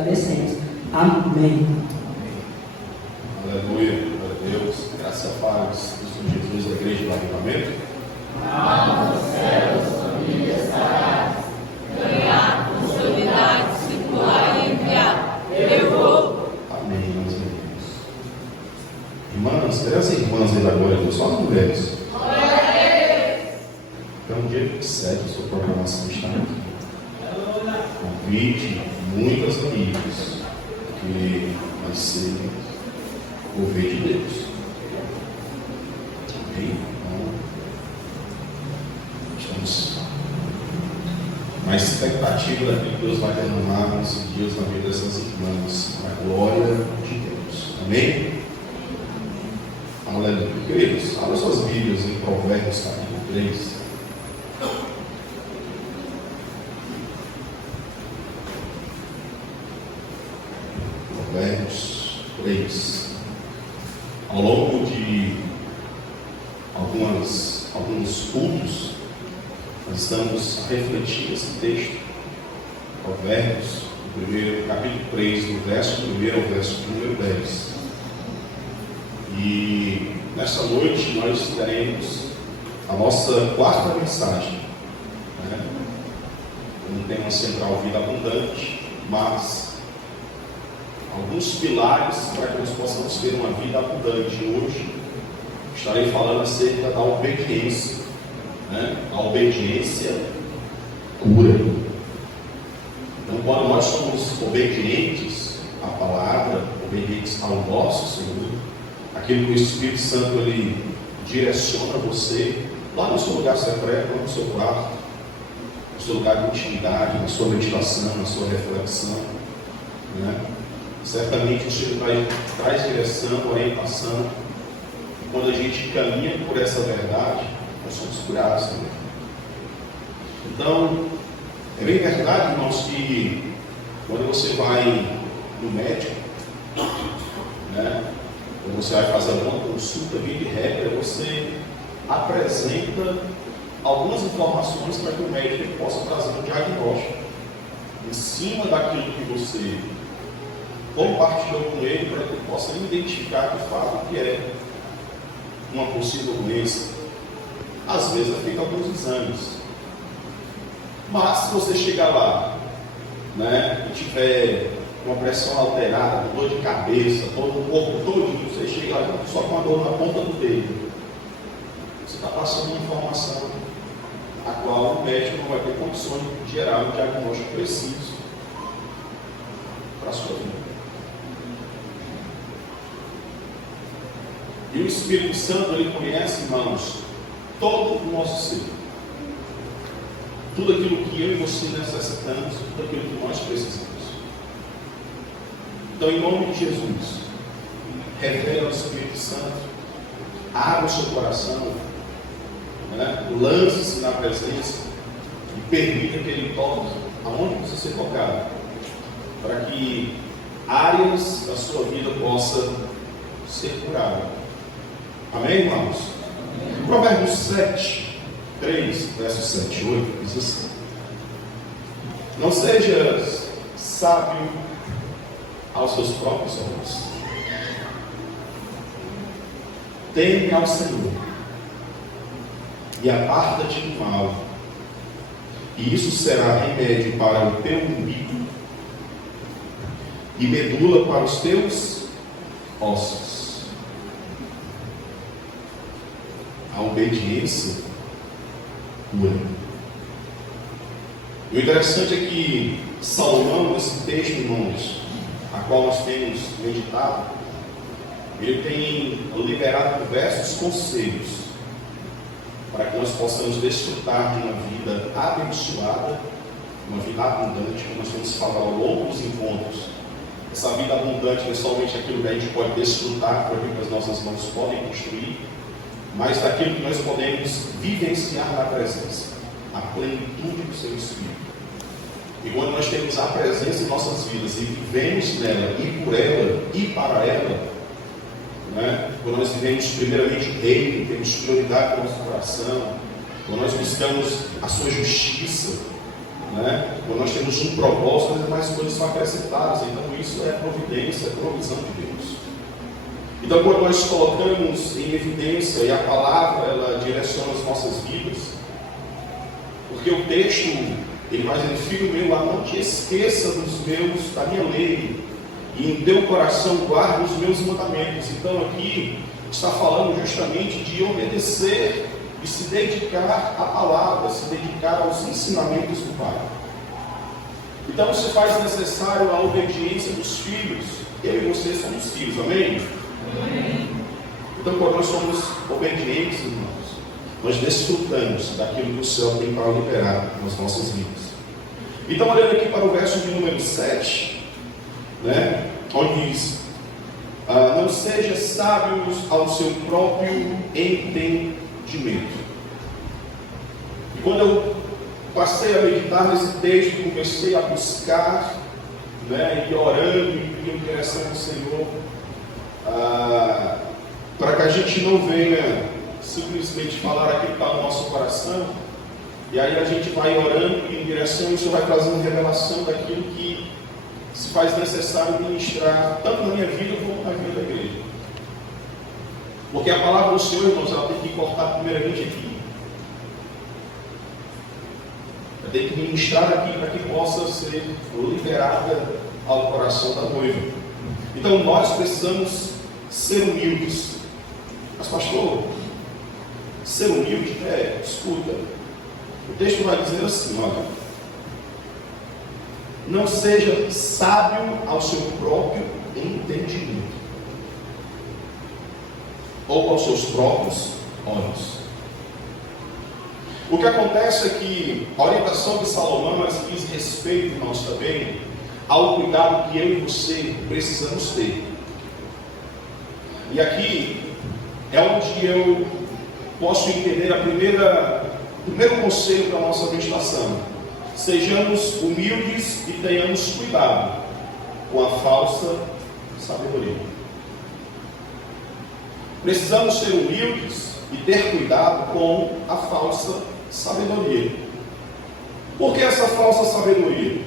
agradecemos. Amém. Aleluia, glória a Deus, graça e paz, Cristo Jesus, a igreja do avivamento. Alma dos céus, família estarás, ganhar, consolidar, discipular e enviar. Eu vou. Amém, meus irmãos. Irmãs, cadê as irmãs aí da glória a Deus? Só as mulheres. Glória a Deus. Então, dia 27, a sua programação está aqui. Convide muitas amigas, que vai ser ouvir de Deus. Amém? Então, estamos na expectativa daquilo que Deus vai derramar nesses dias na vida dessas irmãs, na glória de Deus. Amém? Aleluia. Queridos, abra suas Bíblias em Provérbios capítulo 3. Provérbios 3. Ao longo de alguns cultos, nós estamos a refletir esse texto. Provérbios, capítulo 3, do verso 1 ao verso número 10. E nessa noite nós teremos a nossa quarta mensagem, um tema central, vida abundante, mas alguns pilares para que nós possamos ter uma vida abundante. Hoje estarei falando acerca da obediência. A obediência cura. Então, quando nós somos obedientes à palavra, obedientes ao nosso Senhor, aquilo que o Espírito Santo ele direciona você lá no seu lugar secreto, lá no seu quarto, no seu lugar de intimidade, na sua meditação, na sua reflexão, certamente o Senhor traz direção, orientação. E quando a gente caminha por essa verdade, nós somos curados também. Então, é bem verdade, irmãos, que quando você vai no médico, quando você vai fazer alguma consulta via de regra, você apresenta algumas informações para que o médico possa trazer um diagnóstico em cima daquilo que você compartilhou com ele, para que ele possa identificar de fato o que é uma possível doença. Às vezes é feito alguns exames, mas se você chegar lá, e tiver uma pressão alterada, dor de cabeça, todo o corpo todo, você chega lá só com a dor na ponta do dedo, você está passando uma informação a qual o médico não vai ter condições de gerar um diagnóstico preciso para a sua vida. E o Espírito Santo, ele conhece, irmãos, todo o nosso ser. Tudo aquilo que eu e você necessitamos, tudo aquilo que nós precisamos. Então, em nome de Jesus, revela ao Espírito Santo, abra o seu coração, lance-se na presença e permita que Ele toque aonde você ser tocado, para que áreas da sua vida possam ser curadas. Amém, irmãos? Amém. Provérbios 7, 3, versos 7 e 8, diz assim: não sejas sábio aos seus próprios olhos, teme ao Senhor e aparta-te do mal, e isso será remédio para o teu umbigo e medula para os teus ossos. A obediência cura. E o interessante é que Salomão, nesse texto, irmãos, a qual nós temos meditado, ele tem liberado diversos conselhos para que nós possamos desfrutar de uma vida abençoada, uma vida abundante, como nós temos falado ao longo dos encontros. Essa vida abundante não é somente aquilo que a gente pode desfrutar, para aquilo que as nossas mãos podem construir, mas daquilo que nós podemos vivenciar na presença, a plenitude do seu Espírito. E quando nós temos a presença em nossas vidas e vivemos nela, e por ela, e para ela, quando nós vivemos primeiramente o reino, temos prioridade para o nosso coração, quando nós buscamos a sua justiça, né? Quando nós temos um propósito, as demais coisas são acrescentadas. Então isso é providência, é provisão de Deus. Então quando nós colocamos em evidência e a palavra ela direciona as nossas vidas, porque o texto ele vai dizer: filho meu, não te esqueça da minha lei, e em teu coração guarde os meus mandamentos. Então aqui está falando justamente de obedecer e se dedicar à palavra, se dedicar aos ensinamentos do Pai. Então se faz necessário a obediência dos filhos. Eu e você somos filhos, amém? Amém. Então quando nós somos obedientes, irmãos, nós desfrutamos daquilo que o céu tem para liberar nas nossas vidas. Então olhando aqui para o verso de número 7, né, onde diz: não seja sábios ao seu próprio entendimento. E quando eu passei a meditar nesse texto, comecei a buscar, né, e orando e pedindo direção do Senhor, para que a gente não venha simplesmente falar aquilo que está no nosso coração, e aí a gente vai orando em direção, e isso vai trazendo revelação daquilo que se faz necessário ministrar, tanto na minha vida como na vida da igreja. Porque a palavra do Senhor, irmãos, ela tem que cortar primeiramente aqui. Ela tem que ministrar aqui para que possa ser liberada ao coração da noiva. Então nós precisamos ser humildes. Mas pastor, ser humilde escuta. O texto vai dizer assim, olha: não seja sábio ao seu próprio entendimento, ou aos seus próprios olhos. O que acontece é que a orientação de Salomão mas diz respeito, irmãos, também ao cuidado que eu e você precisamos ter. E aqui é onde eu posso entender o primeiro conselho da nossa meditação: sejamos humildes e tenhamos cuidado com a falsa sabedoria. Precisamos ser humildes e ter cuidado com a falsa sabedoria. Por que essa falsa sabedoria?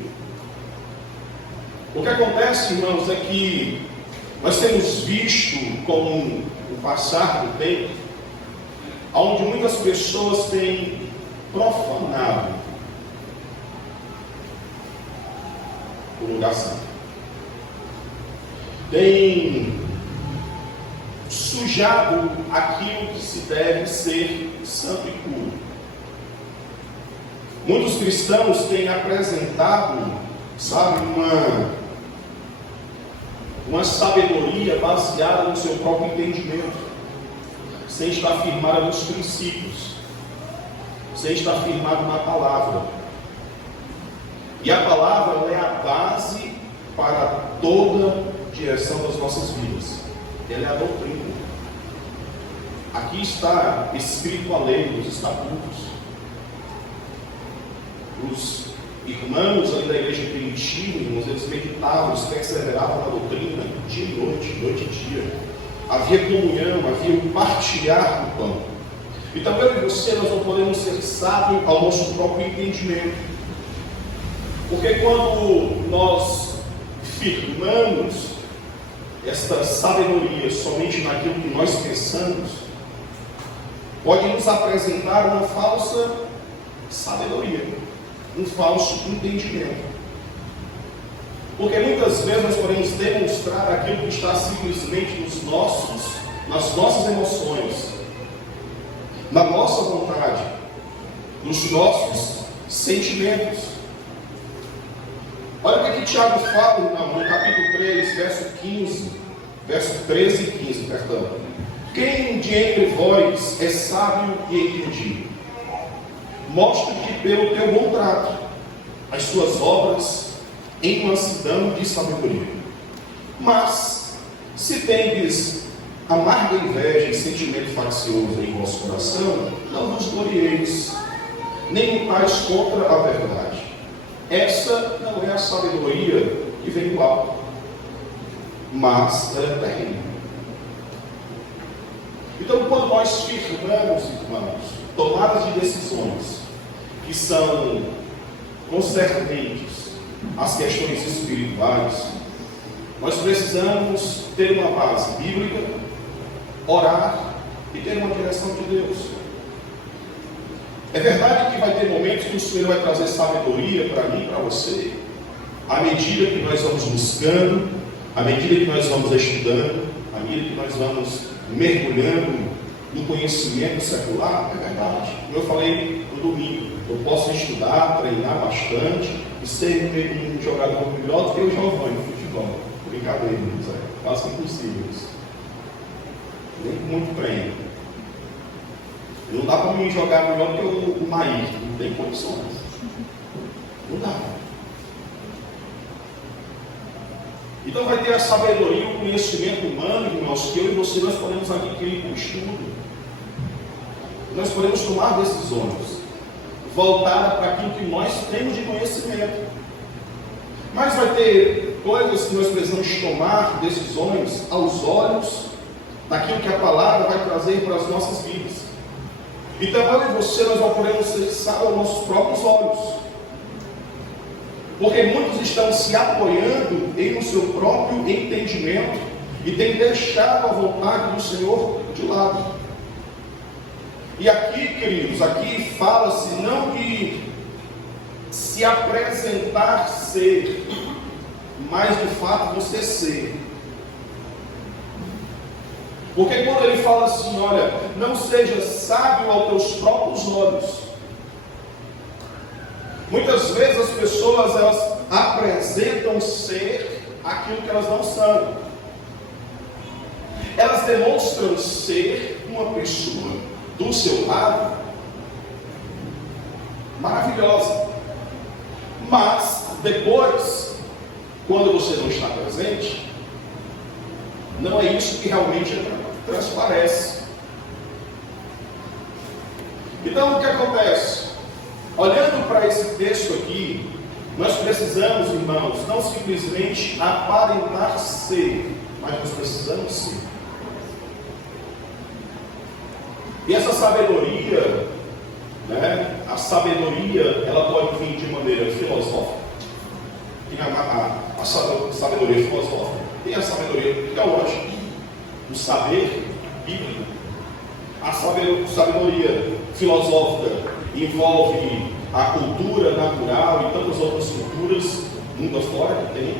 O que acontece, irmãos, é que nós temos visto com o passar do tempo, onde muitas pessoas têm profanado o lugar santo, tem sujado aquilo que se deve ser santo e puro. Muitos cristãos têm apresentado, sabe, uma sabedoria baseada no seu próprio entendimento, sem estar firmada nos princípios, sem estar firmado na palavra. E a palavra é a base para toda direção das nossas vidas. Ela é a doutrina. Aqui está escrito a lei, os estatutos. Os irmãos ali da igreja primitiva, irmãos, eles meditavam, eles perseveravam na doutrina, dia e noite, noite e dia. Havia comunhão, havia um partilhar do pão. Então eu e você, nós não podemos ser sábios ao nosso próprio entendimento. Porque quando nós firmamos esta sabedoria somente naquilo que nós pensamos, pode nos apresentar uma falsa sabedoria, um falso entendimento. Porque muitas vezes nós podemos demonstrar aquilo que está simplesmente nas nossas emoções, na nossa vontade, nos nossos sentimentos. Olha o que Tiago fala, irmão, no capítulo 3, verso 13 e 15, perdão. Quem de entre vós é sábio e entendido? Mostre-te pelo teu bom trato as suas obras em mansidão de sabedoria. Mas, se tendes amarga inveja e sentimento faccioso em vosso coração, não vos glorieis, nem lutais contra a verdade. Essa não é a sabedoria que vem do alto, mas ela é terrena. Então, quando nós firmamos, irmãos, tomadas de decisões que são concernentes às questões espirituais, nós precisamos ter uma base bíblica, orar e ter uma direção de Deus. É verdade que vai ter momentos que o Senhor vai trazer sabedoria para mim e para você, à medida que nós vamos buscando, à medida que nós vamos estudando, à medida que nós vamos mergulhando em conhecimento secular. É verdade. Como eu falei no domingo, eu posso estudar, treinar bastante e ser um jogador melhor do que o Giovanni no futebol. Brincadeira, é quase impossível isso. Nem com muito treino. Não dá para mim jogar melhor do que o Maír, não tem condições. Não dá. Então vai ter a sabedoria, o conhecimento humano, irmãos, que eu e você nós podemos adquirir com o estudo. Nós podemos tomar decisões voltadas para aquilo que nós temos de conhecimento. Mas vai ter coisas que nós precisamos tomar decisões aos olhos daquilo que a palavra vai trazer para as nossas vidas. Então eu e você nós não podemos cessar aos nossos próprios olhos. Porque muitos estão se apoiando em um seu próprio entendimento e têm deixado a vontade do Senhor de lado. E aqui, queridos, aqui fala-se não de se apresentar ser, mas de fato você ser. Porque quando ele fala assim, olha, não seja sábio aos teus próprios olhos. Muitas vezes as pessoas elas apresentam ser aquilo que elas não são. Elas demonstram ser uma pessoa do seu lado maravilhosa. Mas depois, quando você não está presente, não é isso que realmente transparece. Então o que acontece? Olhando para esse texto aqui, nós precisamos, irmãos, não simplesmente aparentar ser, mas nós precisamos ser. E essa sabedoria, a sabedoria, ela pode vir de maneira filosófica. Tem a sabedoria filosófica, tem a sabedoria teológica, o saber bíblico. A sabedoria filosófica envolve a cultura natural e tantas outras culturas, mundo afora que tem.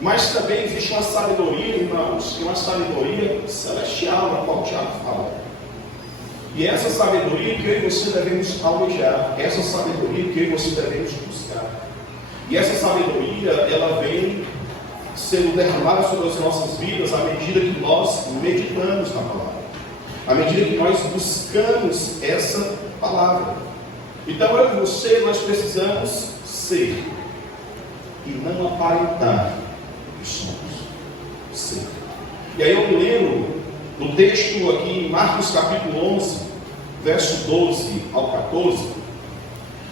Mas também existe uma sabedoria, irmãos, que é uma sabedoria celestial, na qual o Tiago fala. E essa sabedoria que eu e você devemos almejar, essa sabedoria que eu e você devemos buscar. E essa sabedoria, ela vem sendo derramada sobre as nossas vidas à medida que nós meditamos na palavra, à medida que nós buscamos essa palavra. Então eu e você, nós precisamos ser e não aparentar que somos. Ser. E aí eu me lembro no texto aqui em Marcos capítulo 11, verso 12 ao 14,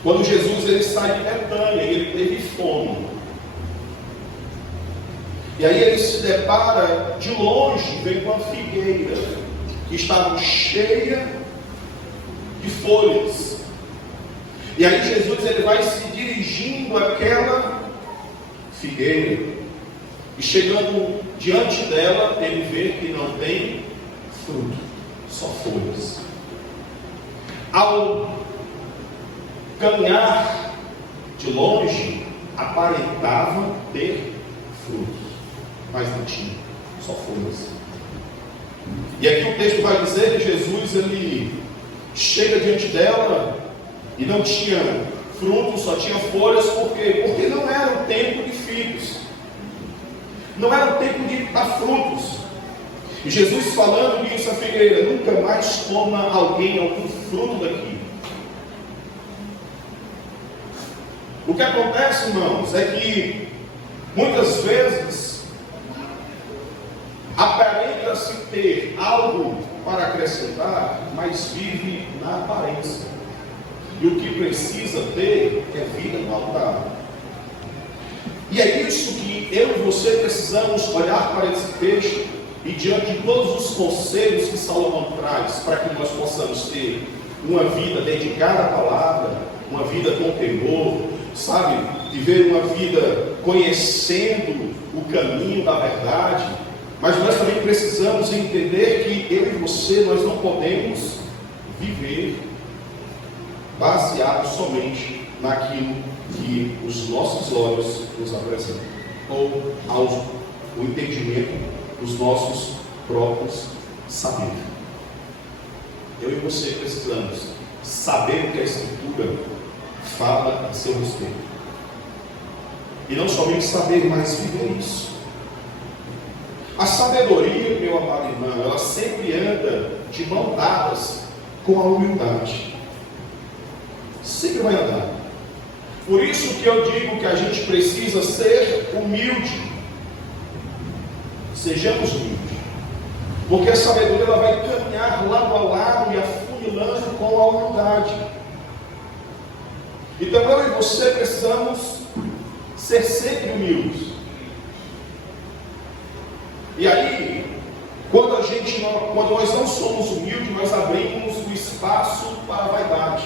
quando Jesus ele sai de Betânia e ele teve fome. E aí ele se depara de longe, vem com a figueira que estava cheia de folhas. E aí Jesus ele vai se dirigindo àquela figueira. E chegando diante dela, ele vê que não tem fruto, só folhas. Ao caminhar de longe, aparentava ter frutos, mas não tinha, só folhas. E aqui o texto vai dizer que Jesus ele chega diante dela e não tinha frutos, só tinha folhas. Por quê? Porque não era o tempo de figos, não era o tempo de dar frutos. E Jesus falando nisso à figueira: nunca mais coma alguém algum fruto daqui. O que acontece, irmãos, é que muitas vezes aparenta-se ter algo para acrescentar, mas vive na aparência. E o que precisa ter é vida no altar. E é isso que eu e você precisamos olhar para esse texto e diante de todos os conselhos que Salomão traz para que nós possamos ter uma vida dedicada à palavra, uma vida com temor, sabe, viver uma vida conhecendo o caminho da verdade, mas nós também precisamos entender que eu e você, nós não podemos viver baseado somente naquilo que os nossos olhos nos apresentam, ou o entendimento dos nossos próprios saberes. Eu e você precisamos saber o que a Escritura fala a seu respeito. E não somente saber, mas viver isso. A sabedoria, meu amado irmão, ela sempre anda de mãos dadas com a humildade. Sempre vai andar. Por isso que eu digo que a gente precisa ser humilde. Sejamos humildes. Porque a sabedoria ela vai caminhar lado a lado e afunilando com a humildade. Então eu e você precisamos ser sempre humildes. E aí, quando nós não somos humildes, nós abrimos o espaço para a vaidade.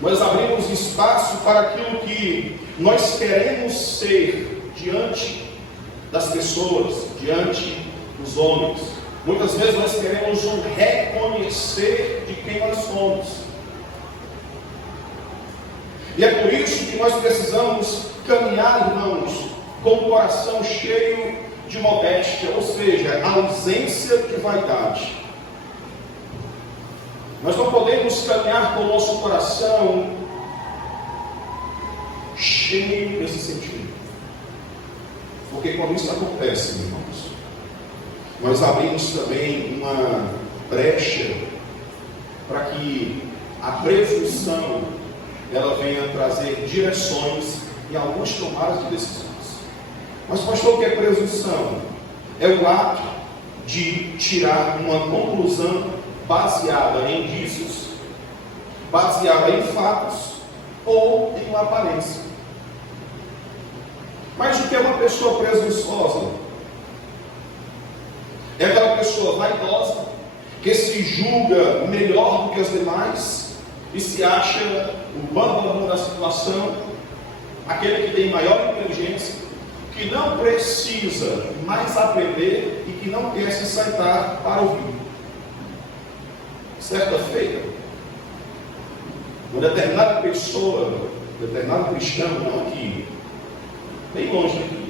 Nós abrimos espaço para aquilo que nós queremos ser diante das pessoas, diante dos homens. Muitas vezes nós queremos um reconhecer de quem nós somos. E é por isso que nós precisamos caminhar, irmãos, com o coração cheio de modéstia, ou seja, a ausência de vaidade. Nós não podemos caminhar com o nosso coração cheio desse sentimento. Porque quando isso acontece, irmãos, nós abrimos também uma brecha para que a presunção ela venha trazer direções e algumas tomadas de decisões. Mas, pastor, o que é presunção? É o ato de tirar uma conclusão baseada em indícios, baseada em fatos ou em uma aparência. Mas o que é uma pessoa presunçosa? É aquela pessoa vaidosa, que se julga melhor do que as demais e se acha o bambambam da situação, aquele que tem maior inteligência, que não precisa mais aprender e que não quer se sentar para ouvir. Certa feita, uma determinada pessoa, um determinado cristão, não aqui, bem longe daqui,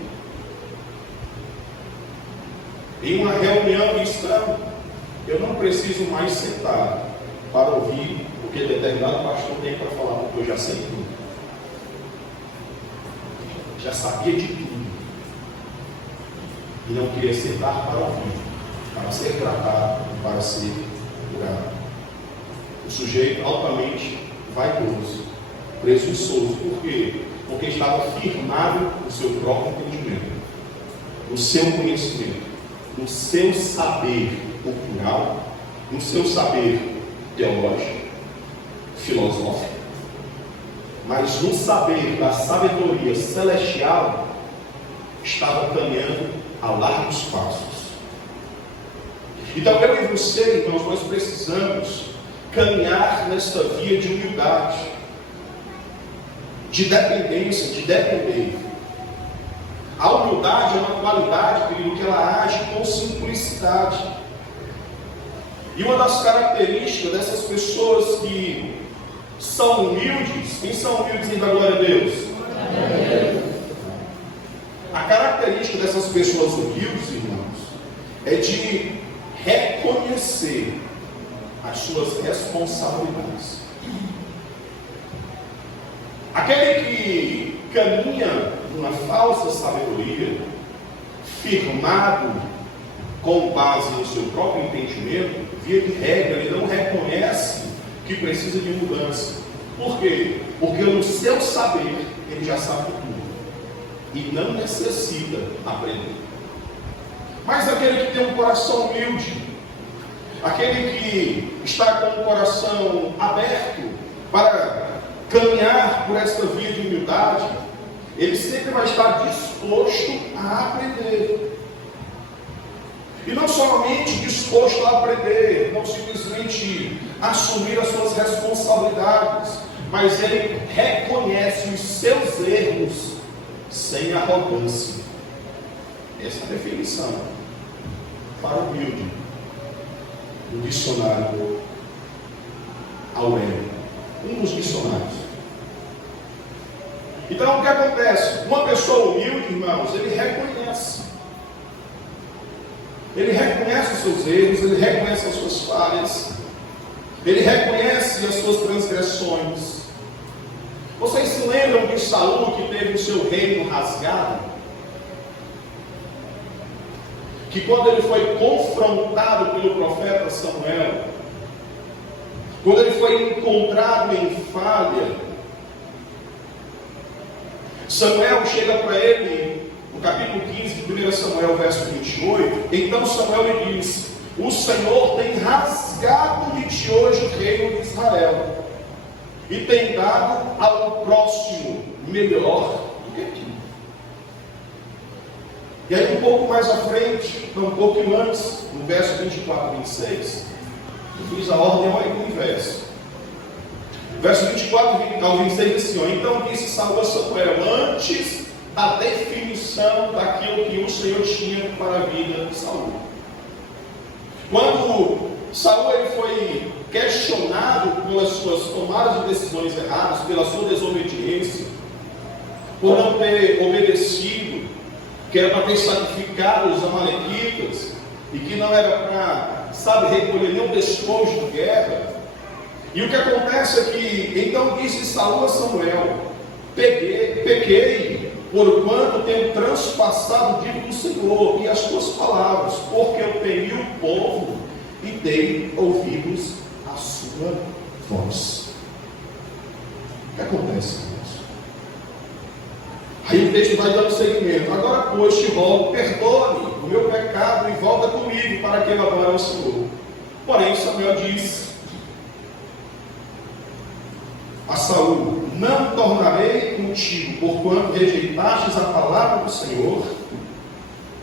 em uma reunião cristã, eu não preciso mais sentar para ouvir o que determinado pastor tem para falar, porque eu já sei tudo. Já sabia de tudo. E não queria sentar para ouvir, para ser tratado, para ser curado. O sujeito altamente vaidoso, presunçoso. Por quê? Porque estava firmado no seu próprio entendimento, no seu conhecimento, no seu saber cultural, no seu saber teológico, filosófico, mas no saber da sabedoria celestial, estava caminhando a largos passos. Então eu e você, irmãos, nós precisamos caminhar nesta via de humildade, de dependência, de depender. A humildade é uma qualidade, querido, que ela age com simplicidade. E uma das características dessas pessoas que são humildes, quem são humildes em dar glória a Deus? A característica dessas pessoas humildes, irmãos, é de reconhecer as suas responsabilidades. Aquele que caminha numa falsa sabedoria, firmado com base no seu próprio entendimento, via de regra, ele não reconhece que precisa de mudança. Por quê? Porque no seu saber, ele já sabe tudo. E não necessita aprender. Mas aquele que tem um coração humilde, aquele que está com o coração aberto para caminhar por esta via de humildade, ele sempre vai estar disposto a aprender. E não somente disposto a aprender, não simplesmente assumir as suas responsabilidades, mas ele reconhece os seus erros sem arrogância. Essa é a definição para o humilde do dicionário Aurélio, um dos dicionários. Então o que acontece? Uma pessoa humilde, irmãos, ele reconhece os seus erros, ele reconhece as suas falhas, ele reconhece as suas transgressões. Vocês se lembram de Saul, que teve o seu reino rasgado? Que quando ele foi confrontado pelo profeta Samuel, quando ele foi encontrado em falha, Samuel chega para ele, no capítulo 15 de 1 Samuel, verso 28, então Samuel lhe diz: o Senhor tem rasgado de ti hoje o reino de Israel, e tem dado ao próximo melhor do que ti. E aí um pouco mais à frente, um pouco antes, no verso 24 e 26, eu fiz a ordem ao inverso. Verso 24 ao 26 diz assim: então disse Saul a Samuel, antes da definição daquilo que o Senhor tinha para a vida de Saul. Quando Saul ele foi questionado pelas suas tomadas de decisões erradas, pela sua desobediência, por não ter obedecido, que era para ter sacrificado os amalequitas, e que não era para, recolher nenhum despojo de guerra. E o que acontece é que, então disse Saul a Samuel: pequei, porquanto tenho transpassado o dito do Senhor e as tuas palavras, porque eu temi o povo e dei ouvidos à sua voz. O que acontece, irmãos? Aí o texto vai dando seguimento: agora, pois, te rogo, perdoe o meu pecado e volta comigo para que eu adore ao Senhor. Porém, Samuel disse a Saul: não tornarei contigo, porquanto rejeitastes a palavra do Senhor,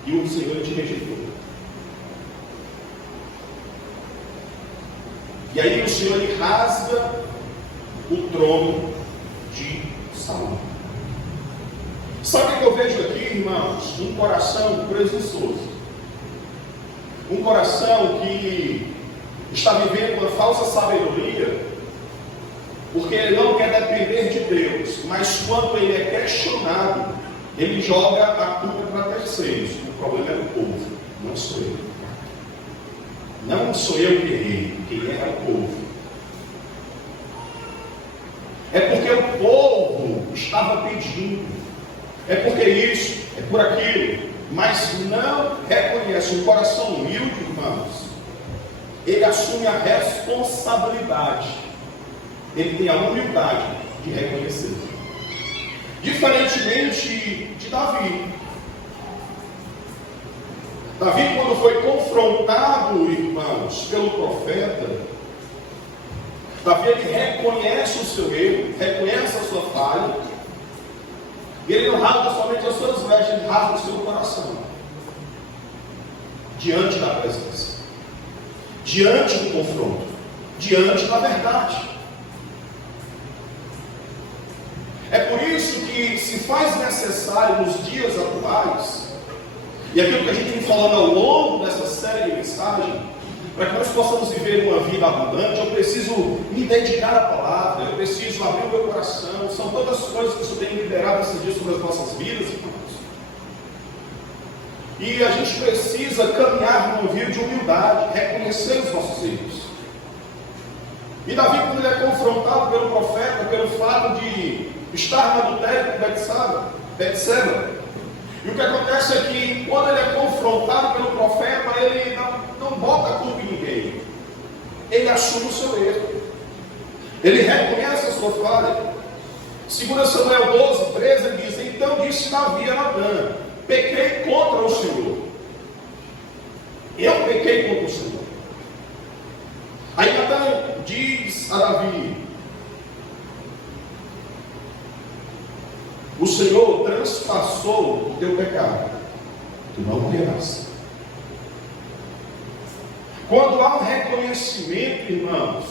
e o Senhor te rejeitou. E aí o Senhor ele rasga o trono de Saul. Sabe o que eu vejo aqui, irmãos? Um coração presunçoso, um coração que está vivendo uma falsa sabedoria, porque ele não quer depender de Deus, mas quando ele é questionado, ele joga a culpa para terceiros. O problema é o povo, não sou eu. Não sou eu que errei, quem erra é o povo. É porque o povo estava pedindo, é porque isso, é por aquilo, mas não reconhece. Um coração humilde, irmãos, ele assume a responsabilidade. Ele tem a humildade de reconhecer. Diferentemente de Davi. Davi, quando foi confrontado, irmãos, pelo profeta, Davi ele reconhece o seu erro, reconhece a sua falha, e ele não rasga somente as suas vestes, ele rasga o seu coração diante da presença, diante do confronto, diante da verdade. É por isso que se faz necessário nos dias atuais, e aquilo que a gente vem falando ao longo dessa série de mensagens, para que nós possamos viver uma vida abundante, eu preciso me dedicar à palavra, eu preciso abrir o meu coração. São todas as coisas que o Senhor tem liberado esses dias sobre as nossas vidas, irmãos. E a gente precisa caminhar numa vida de humildade, reconhecer os nossos erros. E Davi, quando ele é confrontado pelo profeta, pelo fato de estar no adultério com Betseba, e o que acontece é que, quando ele é confrontado pelo profeta, ele não bota a culpa em ninguém. Ele assume o seu erro. Ele reconhece a sua falha. 2 Samuel 12, 13, ele diz: então disse Davi a Natã: pequei contra o Senhor. Eu pequei contra o Senhor. Aí Natã diz a Davi: o Senhor transpassou o teu pecado, tu não morrerás. Quando há um reconhecimento, irmãos,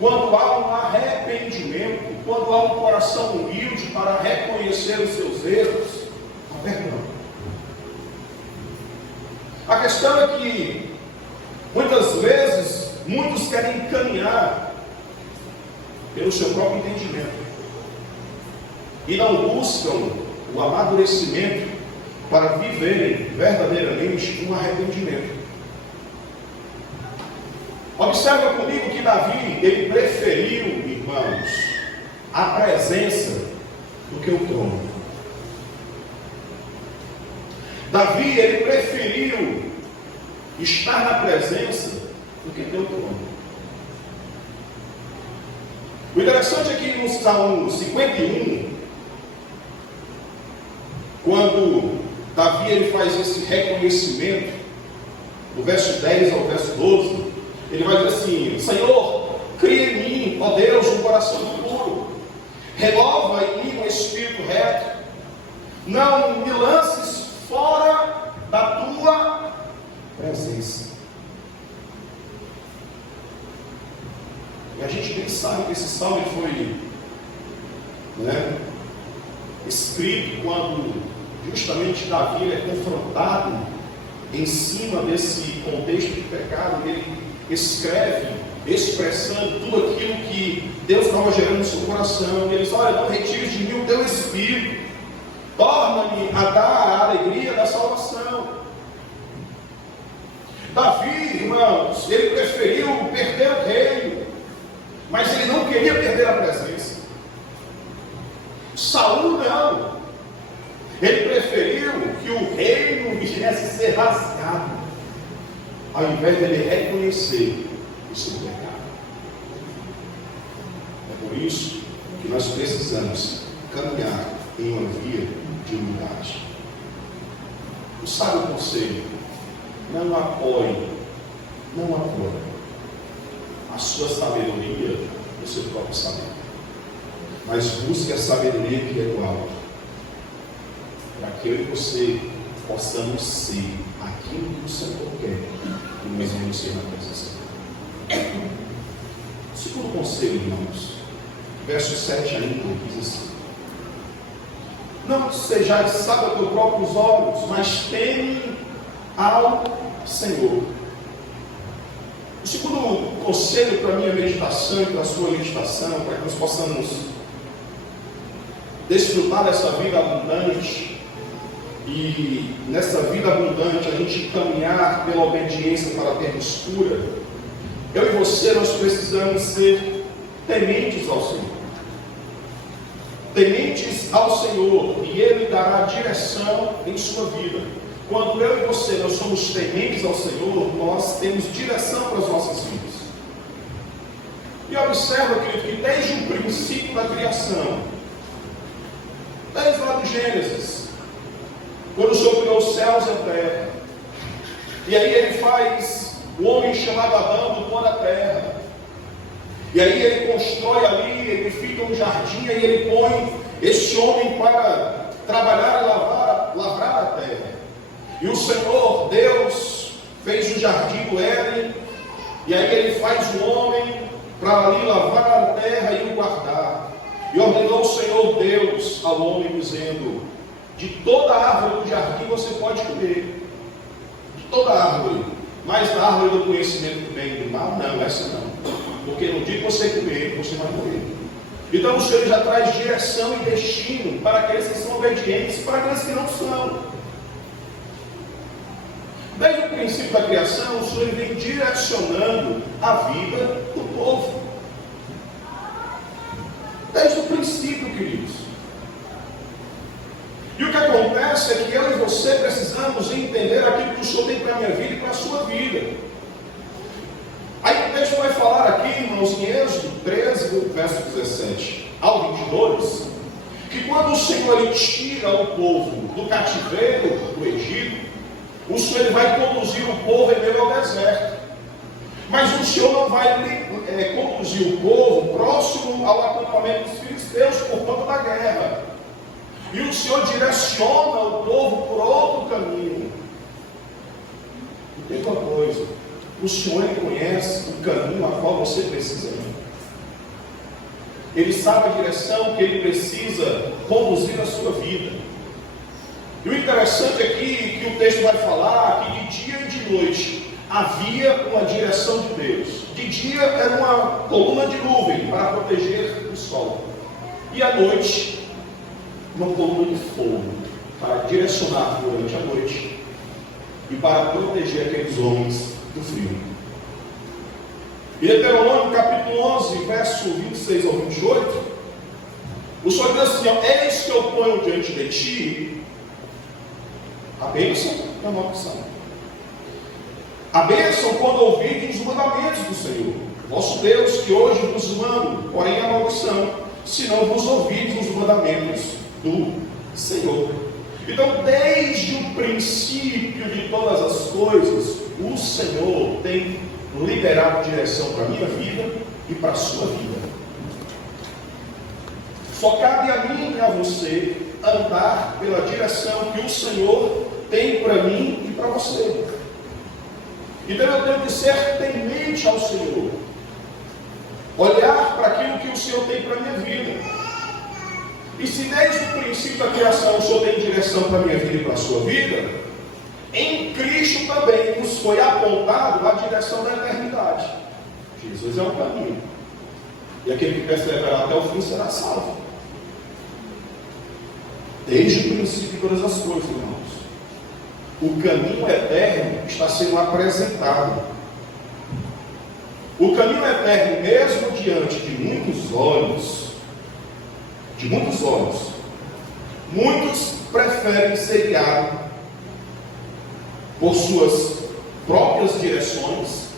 quando há um arrependimento, quando há um coração humilde para reconhecer os seus erros, há perdão. A questão é que, muitas vezes, muitos querem caminhar pelo seu próprio entendimento e não buscam o amadurecimento para viverem verdadeiramente um arrependimento. Observa comigo que Davi, ele preferiu, irmãos, a presença do que o trono. Davi, ele preferiu estar na presença do que ter o trono. O interessante é que no Salmo 51, quando Davi ele faz esse reconhecimento, do verso 10 ao verso 12, ele vai dizer assim: Senhor, cria em mim, ó Deus, um coração puro, renova em mim um espírito reto, não me lances fora da tua presença. E a gente bem sabe que esse salmo foi escrito quando justamente Davi é confrontado em cima desse contexto de pecado. Ele escreve, expressando tudo aquilo que Deus estava gerando no seu coração. E ele diz: olha, não retires de mim o teu espírito, torna-me a dar a alegria da salvação. Davi, irmãos, ele preferiu perder o reino, mas ele não queria perder a presença. Saul não. Ele preferiu que o reino viesse a ser rasgado, ao invés de ele reconhecer o seu pecado. É por isso que nós precisamos caminhar em uma via de humildade. O sábio conselho: não apoie a sua sabedoria no seu próprio saber, mas busque a sabedoria que é do alto, para que eu e você possamos ser aquilo que o Senhor quer que nós vamos ser na presença dele. Segundo conselho, irmãos, verso 7 ainda, diz assim: não sejais sábios aos próprios olhos, mas teme ao Senhor. O segundo conselho para a minha meditação e para a sua meditação, para que nós possamos desfrutar dessa vida abundante, e nessa vida abundante a gente caminhar pela obediência para termos cura, eu e você, nós precisamos ser tementes ao Senhor. Tementes ao Senhor, e Ele dará direção em sua vida. Quando eu e você, nós somos tementes ao Senhor, nós temos direção para as nossas vidas. E observa, querido, que desde o princípio da criação, desde lá do Gênesis, quando o Senhor criou os céus e a terra, e aí Ele faz o homem chamado Adão do pó da terra, e aí Ele constrói ali, Ele fica um jardim, e aí Ele põe esse homem para trabalhar e lavrar a terra. E o Senhor Deus fez o jardim do Éden, e aí Ele faz o homem para ali lavar a terra e o guardar. E ordenou o Senhor Deus ao homem, dizendo: de toda árvore do jardim você pode comer, de toda árvore, mas da árvore do conhecimento do bem e do mal, não, essa não, porque no dia que você comer, você vai morrer. Então o Senhor já traz direção e destino para aqueles que são obedientes e para aqueles que não são. Desde o princípio da criação, o Senhor vem direcionando a vida do povo. Desde o princípio, queridos. E o que acontece é que eu e você precisamos entender aquilo que o Senhor tem para a minha vida e para a sua vida. Aí o texto vai falar aqui, irmãos, em Êxodo 13, do verso 17 ao 22, que quando o Senhor ele tira o povo do cativeiro do Egito, o Senhor ele vai conduzir o povo em meio ao deserto. Mas o Senhor não vai conduzir o povo próximo ao acampamento dos filisteus por conta da guerra. E o Senhor direciona o povo por outro caminho. E tem uma coisa: o Senhor ele conhece o caminho a qual você precisa ir. Ele sabe a direção que ele precisa conduzir a sua vida. E o interessante aqui que o texto vai falar que de dia e de noite havia uma direção de Deus. De dia era uma coluna de nuvem para proteger o sol. E à noite, uma coluna de fogo para direcionar durante a noite e para proteger aqueles homens do frio. Em Deuteronômio capítulo 11, verso 26 ao 28, o Senhor diz assim: eis que eu ponho diante de ti a bênção e a maldição. A bênção quando ouvirdes os mandamentos do Senhor, vosso Deus, que hoje vos mando, porém a maldição, se não vos ouvirdes os mandamentos do Senhor. Então, desde o princípio de todas as coisas, o Senhor tem liberado direção para a minha vida e para a sua vida. Só cabe a mim e a você andar pela direção que o Senhor tem para mim e para você. Então eu tenho que ser temente ao Senhor, olhar para aquilo que o Senhor tem para a minha vida. E se desde o princípio da criação o Senhor tem direção para a minha vida e para a sua vida, em Cristo também nos foi apontado a direção da eternidade. Jesus é um caminho, e aquele que perseverar até o fim será salvo. Desde o princípio de todas as coisas, irmãos, o caminho eterno está sendo apresentado. O caminho eterno, mesmo diante de muitos olhos, muitos preferem ser guiados por suas próprias direções,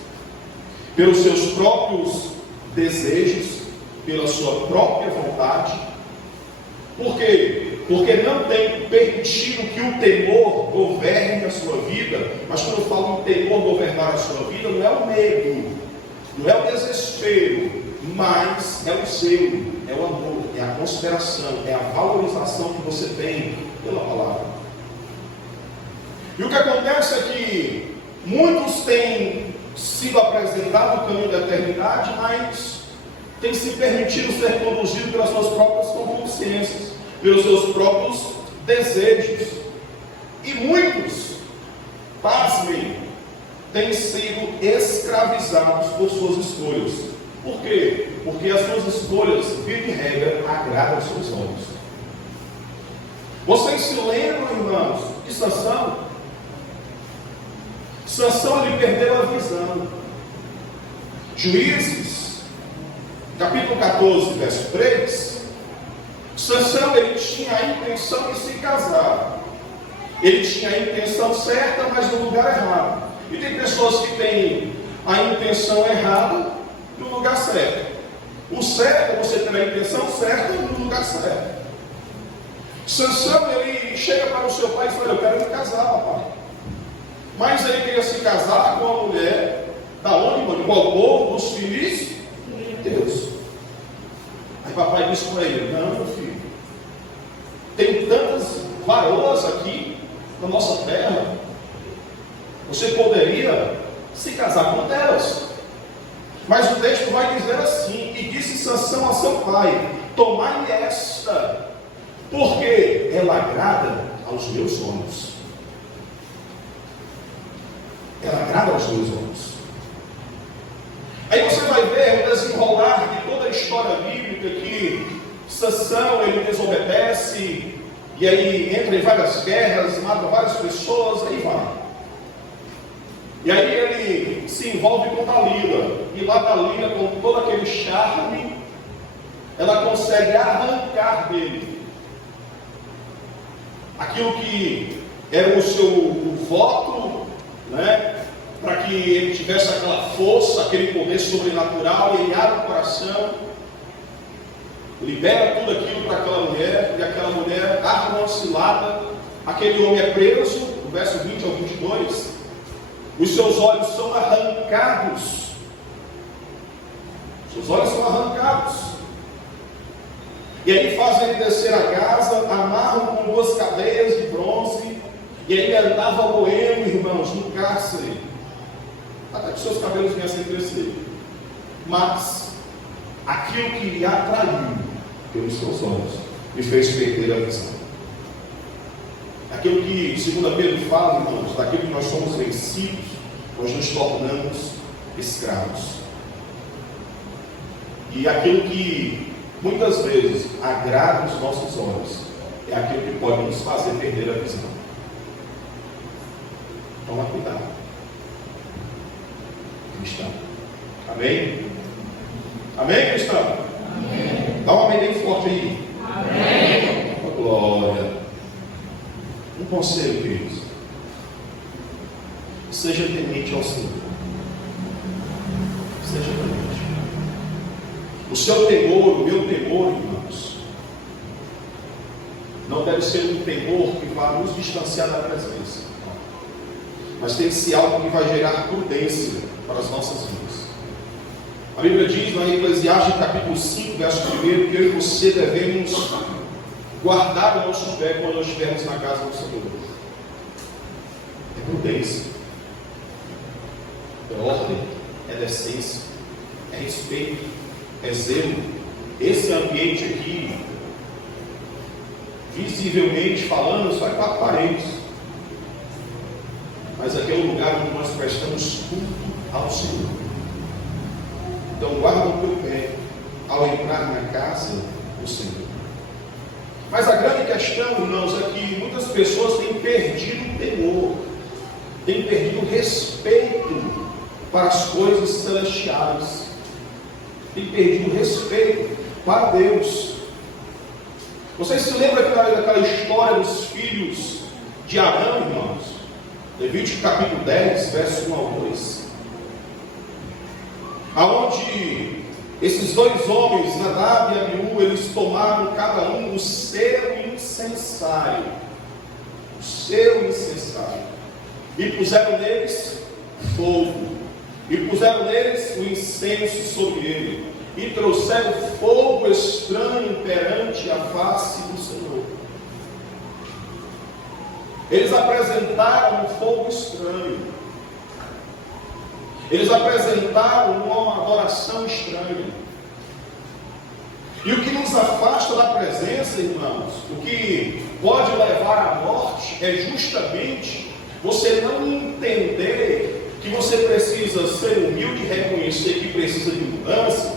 pelos seus próprios desejos, pela sua própria vontade. Por quê? Porque não tem permitido que o temor governe a sua vida. Mas quando eu falo em temor governar a sua vida, não é o medo, não é o desespero, mas é o zelo, é o amor, é a consideração, é a valorização que você tem pela palavra. E o que acontece é que muitos têm sido apresentados o caminho da eternidade, mas têm se permitido ser conduzidos pelas suas próprias consciências, pelos seus próprios desejos. E muitos, pasmem, têm sido escravizados por suas escolhas. Por quê? Porque as suas escolhas, via de regra, agradam aos seus olhos. Vocês se lembram, irmãos, de Sansão? Sansão, ele perdeu a visão. Juízes, capítulo 14, verso 3. Sansão, ele tinha a intenção de se casar. Ele tinha a intenção certa, mas no lugar errado. E tem pessoas que têm a intenção errada no lugar certo. O certo é você ter a intenção certa no lugar certo. Sansão, ele chega para o seu pai e fala: eu quero me casar, papai. Mas ele queria se casar com uma mulher da onde? Qual povo? Dos filhos de Deus. Aí papai disse para ele: não, meu filho, tem tantas varoas aqui na nossa terra, você poderia se casar com elas. Mas o texto vai dizer assim: e disse Sansão a seu pai: tomai esta, porque ela agrada aos meus olhos. Ela agrada aos meus olhos. Aí você vai ver o desenrolar de toda a história bíblica que Sansão, ele desobedece, e aí entra em várias guerras, mata várias pessoas, aí vai. E aí ele se envolve com Dalila, e lá Dalila, com todo aquele charme, ela consegue arrancar dele aquilo que era o voto, né? Para que ele tivesse aquela força, aquele poder sobrenatural, e ele abre o coração, libera tudo aquilo para aquela mulher, e aquela mulher arma uma cilada, aquele homem é preso, no verso 20 ao 22, os seus olhos são arrancados, seus olhos são arrancados, e aí fazem ele descer a casa, amarram com 2 cadeias de bronze, e ele andava moendo, irmãos, no cárcere, até que seus cabelos viessem a crescer. Mas aquilo que lhe atraiu pelos seus olhos e fez perder a visão. Aquilo que, segundo Pedro fala, irmãos, daquilo que nós somos vencidos, nós nos tornamos escravos. E aquilo que muitas vezes agrada os nossos olhos é aquilo que pode nos fazer perder a visão. Toma cuidado, cristão. Amém? Amém, cristão? Amém. Dá um amém bem forte aí. Amém. Oh, glória. Um conselho, queridos. Seja temente ao Senhor. Seja temente. O seu temor, o meu temor, irmãos, não deve ser um temor que vá nos distanciar da presença, mas tem que ser algo que vai gerar prudência para as nossas vidas. A Bíblia diz lá em Eclesiastes capítulo 5, verso 1, que eu e você devemos guardar o nosso pé quando nós estivermos na casa do Senhor. É prudência, é ordem, é decência, é respeito, é zelo. Esse ambiente aqui, visivelmente falando, só é 4 paredes, mas aqui é o lugar onde nós prestamos culto ao Senhor. Então guarda o teu pé ao entrar na casa do Senhor. Mas a grande questão, irmãos, é que muitas pessoas têm perdido o temor, têm perdido o respeito para as coisas celestiais, têm perdido o respeito para Deus. Vocês se lembram daquela história dos filhos de Arão, irmãos? Levítico capítulo 10, verso 1 ao 2. Aonde esses 2 homens, Nadab e Abiú, eles tomaram cada um o seu incensário. O seu incensário. E puseram neles fogo. E puseram neles o incenso sobre ele. E trouxeram fogo estranho perante a face do Senhor. Eles apresentaram um fogo estranho. Eles apresentaram uma adoração estranha. E o que nos afasta da presença, irmãos, o que pode levar à morte, é justamente você não entender que você precisa ser humilde e reconhecer que precisa de mudança.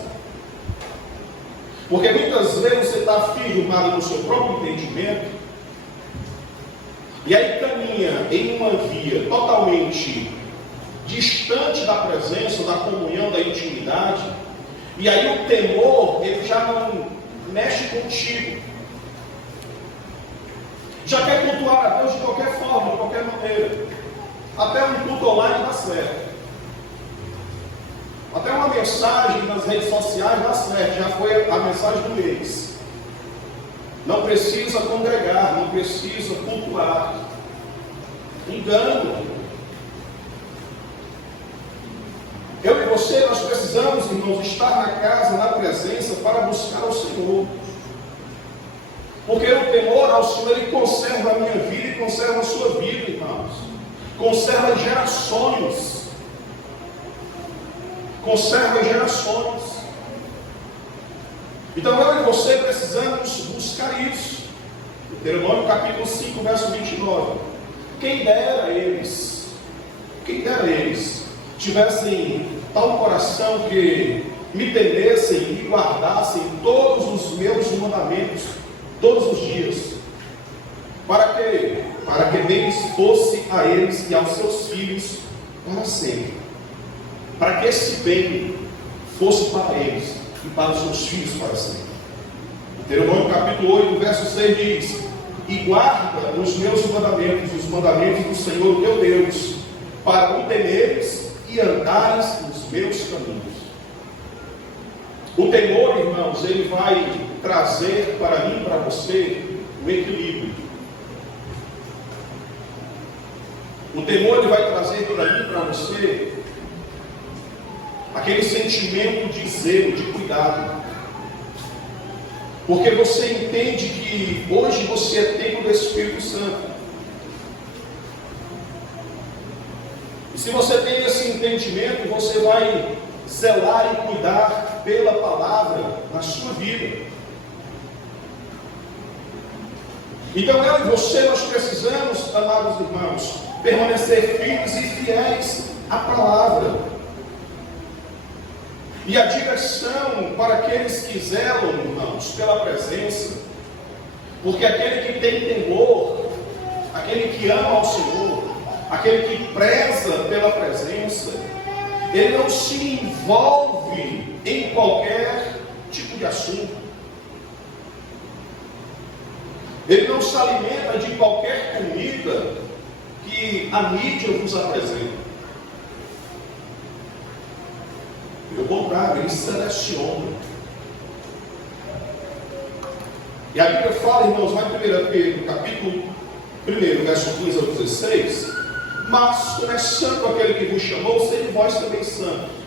Porque muitas vezes você está firmado no seu próprio entendimento, e aí caminha em uma via totalmente distante da presença, da comunhão, da intimidade, e aí o temor, ele já não mexe contigo, já quer cultuar a Deus de qualquer forma, de qualquer maneira, até um culto online dá certo, até uma mensagem nas redes sociais dá certo, já foi a mensagem do mês. Não precisa congregar, não precisa cultuar. Engano. Eu e você, nós precisamos, irmãos, estar na casa, na presença, para buscar o Senhor. Porque o temor ao Senhor, ele conserva a minha vida e conserva a sua vida, irmãos. Conserva gerações. Conserva gerações. Então eu e você precisamos buscar isso. Deuteronômio capítulo 5, verso 29. Quem dera eles tivessem tal coração que me temessem e guardassem todos os meus mandamentos todos os dias, para que bem fosse a eles e aos seus filhos para sempre, para que esse bem fosse para eles e para os seus filhos para sempre. Deuteronômio capítulo 8, verso 6 diz: e guarda os meus mandamentos, os mandamentos do Senhor teu Deus, para o temeres e andares nos meus caminhos. O temor, irmãos, ele vai trazer para mim e para você o equilíbrio. O temor, ele vai trazer para mim e para você aquele sentimento de zelo, de cuidado. Porque você entende que hoje você é templo do Espírito Santo. E se você tem esse entendimento, você vai zelar e cuidar andar pela palavra na sua vida. Então eu e você, nós precisamos, amados irmãos, permanecer firmes e fiéis à palavra. E a direção para aqueles que zelam, irmãos, pela presença, porque aquele que tem temor, aquele que ama ao Senhor, aquele que preza pela presença, ele não se envolve em qualquer tipo de assunto. Ele não se alimenta de qualquer comida que a mídia nos apresenta. Pelo contrário, ele seleciona. E a Bíblia fala, irmãos, lá em 1 Pedro, capítulo 1, verso 15 ao 16, mas como é santo aquele que vos chamou, sede vós também santos.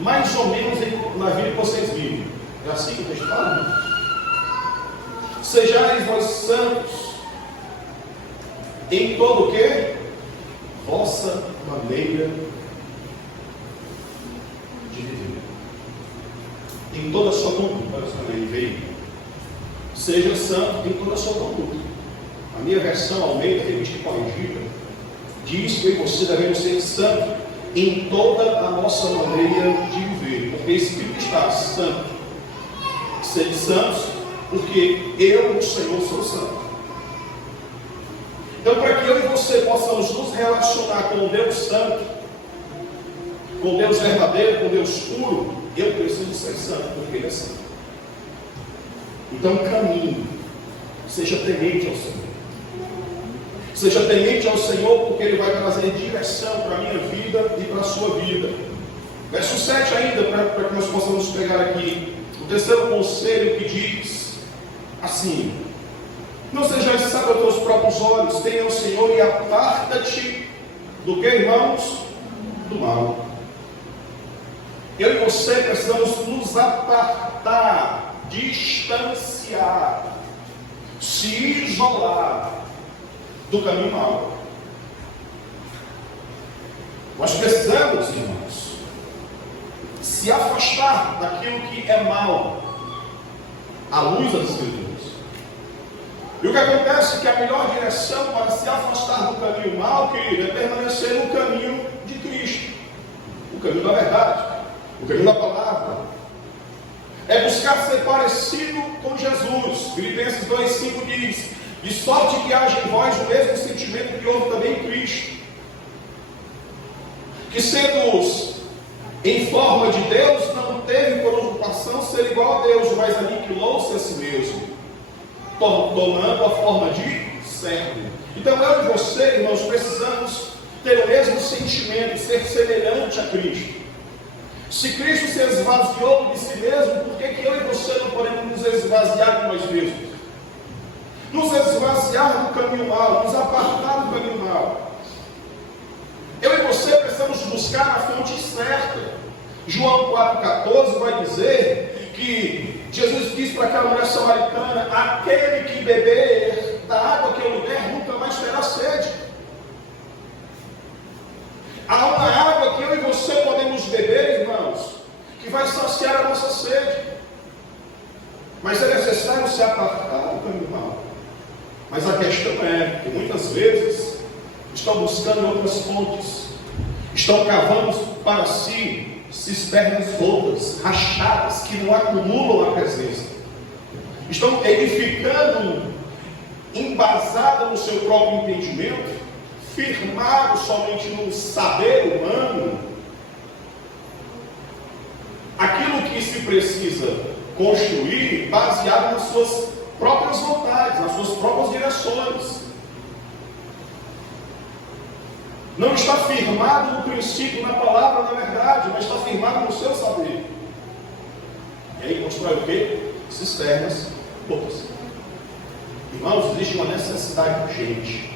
Mais ou menos na vida que vocês vivem. É assim que o texto fala? Sejais vós santos em todo o quê? Vossa maneira de viver. Em toda a sua conduta. Olha só, veio. Seja santo em toda a sua conduta. A minha versão, Almeida, revista corrigida, diz que você devemos ser santo em toda a nossa maneira de viver. Porque escrito está, santo. Sede santos, porque eu, o Senhor, sou santo. Então, para que eu e você possamos nos relacionar com o Deus santo, com Deus verdadeiro, com Deus puro, eu preciso ser santo, porque Ele é santo. Então, caminhe, seja temente ao Senhor. Seja temente ao Senhor, porque Ele vai trazer direção para a minha vida e para a sua vida. Verso 7 ainda, para que nós possamos pegar aqui. O terceiro conselho que diz assim: não sejais sábio aos teus próprios olhos, tenha o Senhor e aparta-te do que, irmãos? Do mal. Eu e você precisamos nos apartar, distanciar, se isolar do caminho mau. Nós precisamos, irmãos, se afastar daquilo que é mal, à luz das Escrituras. E o que acontece é que a melhor direção para se afastar do caminho mal, querido, é permanecer no caminho de Cristo, o caminho da verdade, o caminho da palavra. É buscar ser parecido com Jesus. Filipenses 2,5 diz: de sorte que haja em vós o mesmo sentimento que houve também em Cristo, que sendo em forma de Deus, não teve por ocupação ser igual a Deus, mas aniquilou-se a si mesmo, tomando a forma de servo. Então eu e você, irmãos, precisamos ter o mesmo sentimento, ser semelhante a Cristo. Se Cristo se esvaziou de si mesmo, por que eu e você não podemos nos esvaziar de nós mesmos? Nos esvaziar do caminho mau, nos apartar do caminho mau. Eu e você precisamos buscar a fonte certa. João 4,14 vai dizer que Jesus disse para aquela mulher samaritana: aquele que beber da água que eu der nunca mais terá sede. Há uma água que eu e você podemos beber, irmãos, que vai saciar a nossa sede. Mas é necessário se apartar do caminho mau. Mas a questão é que muitas vezes estão buscando outras fontes, estão cavando para si cisternas rotas, rachadas, que não acumulam a presença, estão edificando embasada no seu próprio entendimento, firmado somente no saber humano, aquilo que se precisa construir baseado nas suas próprias vontades, nas suas próprias direções. Não está firmado no princípio, na palavra, na verdade, mas está firmado no seu saber. E aí constrói o quê? Cisternas rotas. Irmãos, existe uma necessidade urgente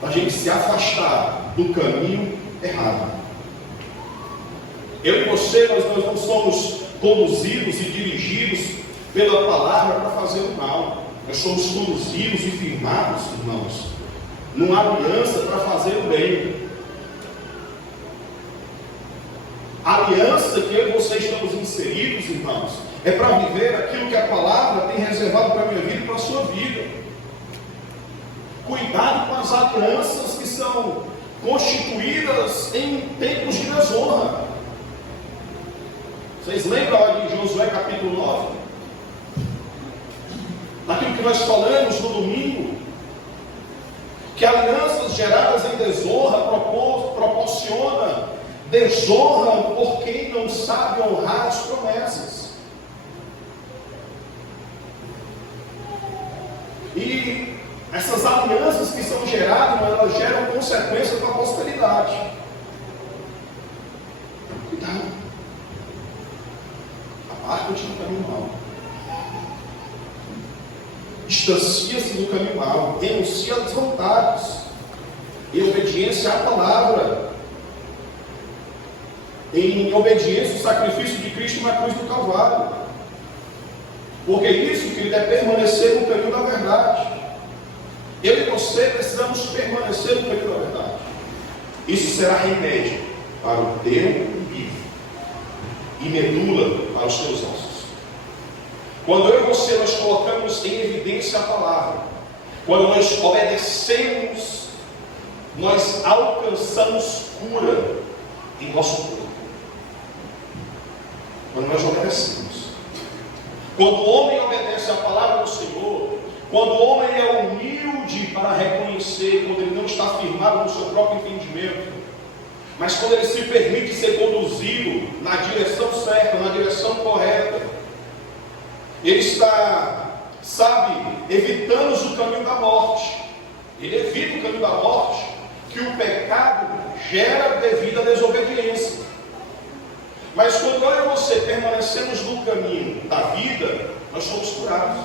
para a gente se afastar do caminho errado. Eu e você, nós não somos conduzidos e dirigidos pela palavra para fazer o mal. Nós somos conduzidos e firmados, irmãos, numa aliança para fazer o bem. A aliança que eu e você estamos inseridos, irmãos, é para viver aquilo que a palavra tem reservado para a minha vida e para a sua vida. Cuidado com as alianças que são constituídas em tempos de desonra. Vocês lembram lá de Josué capítulo 9? Daquilo que nós falamos no domingo, que alianças geradas em desonra proporciona desonra por quem não sabe honrar as promessas. E essas alianças que são geradas, elas geram consequências para a posteridade. Cuidado. Aparta-te do caminho mau. Distancia-se do caminho mau. Renuncia às vontades. Em obediência à palavra. Em obediência ao sacrifício de Cristo na cruz do Calvário. Porque isso, querido, é permanecer no caminho da verdade. Eu e você precisamos permanecer no caminho da verdade. Isso será remédio para o teu umbigo e medula para os teus ossos. Quando eu e você nós colocamos em evidência a palavra, quando nós obedecemos, nós alcançamos cura em nosso corpo. Quando nós obedecemos. Quando o homem obedece a palavra do Senhor, quando o homem é humilde para reconhecer, quando ele não está firmado no seu próprio entendimento, mas quando ele se permite ser conduzido na direção certa, na direção correta, ele está, evitando o caminho da morte. Ele evita o caminho da morte que o pecado gera devido à desobediência. Mas quando eu e você permanecemos no caminho da vida, nós somos curados.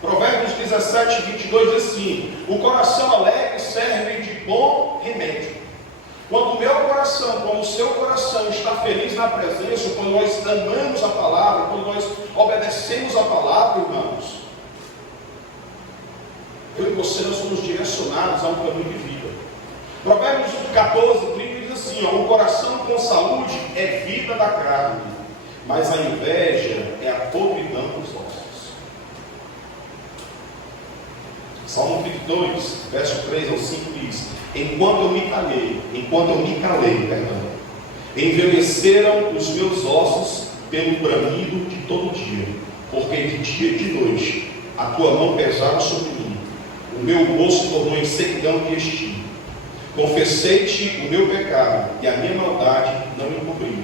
Provérbios 17, 22 diz assim: o coração alegre serve de bom remédio. Quando o meu coração, quando o seu coração está feliz na presença, quando nós amamos a palavra, quando nós obedecemos a palavra, irmãos, eu e você nós somos direcionados a um caminho de vida. Provérbios 14, 30 diz assim: o coração com saúde é vida da carne, mas a inveja é a podridão dos ossos. Salmo 32, verso 3 ao 5 diz: enquanto eu me calei, envelheceram os meus ossos pelo bramido de todo dia, porque de dia e de noite a tua mão pesava sobre mim, o meu rosto tornou em sequidão de estio. Confessei-te o meu pecado, e a minha maldade não me encobriu.